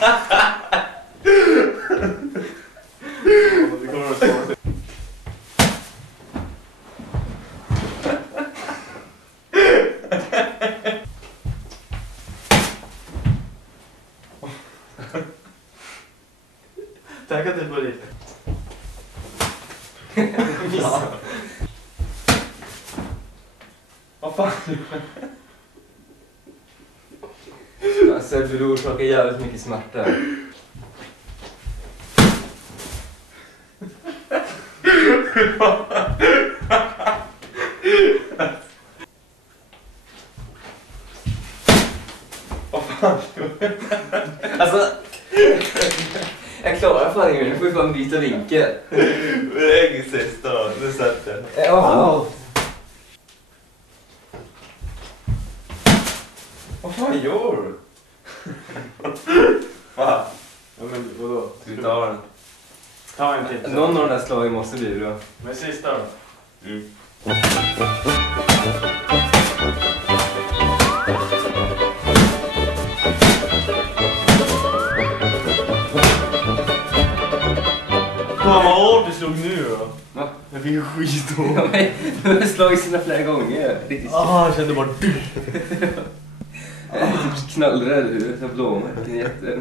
Det kommer att ta. Tack att du får lite. Ja. Vad fan? Alltså du orsakar jävligt mycket smärta. Vad fan? Alltså jag klarar fan inget, nu får vi fan byta vinkel. Det är inget sista då, nu satt jag. Ja. Vad fan gör du? Fan. Ja men vadå? Ska vi ta den? Ta en till. Någon av de där slagen måste bli bra. Men sista då? Mm. Fan vad hårt du slog nu då. Va? Jag fick skithårt. Ja, men du har slagit sina flera gånger. Riktigt Jag kände bara du. jag är typ knallrädd hur jag blåmärken jätte.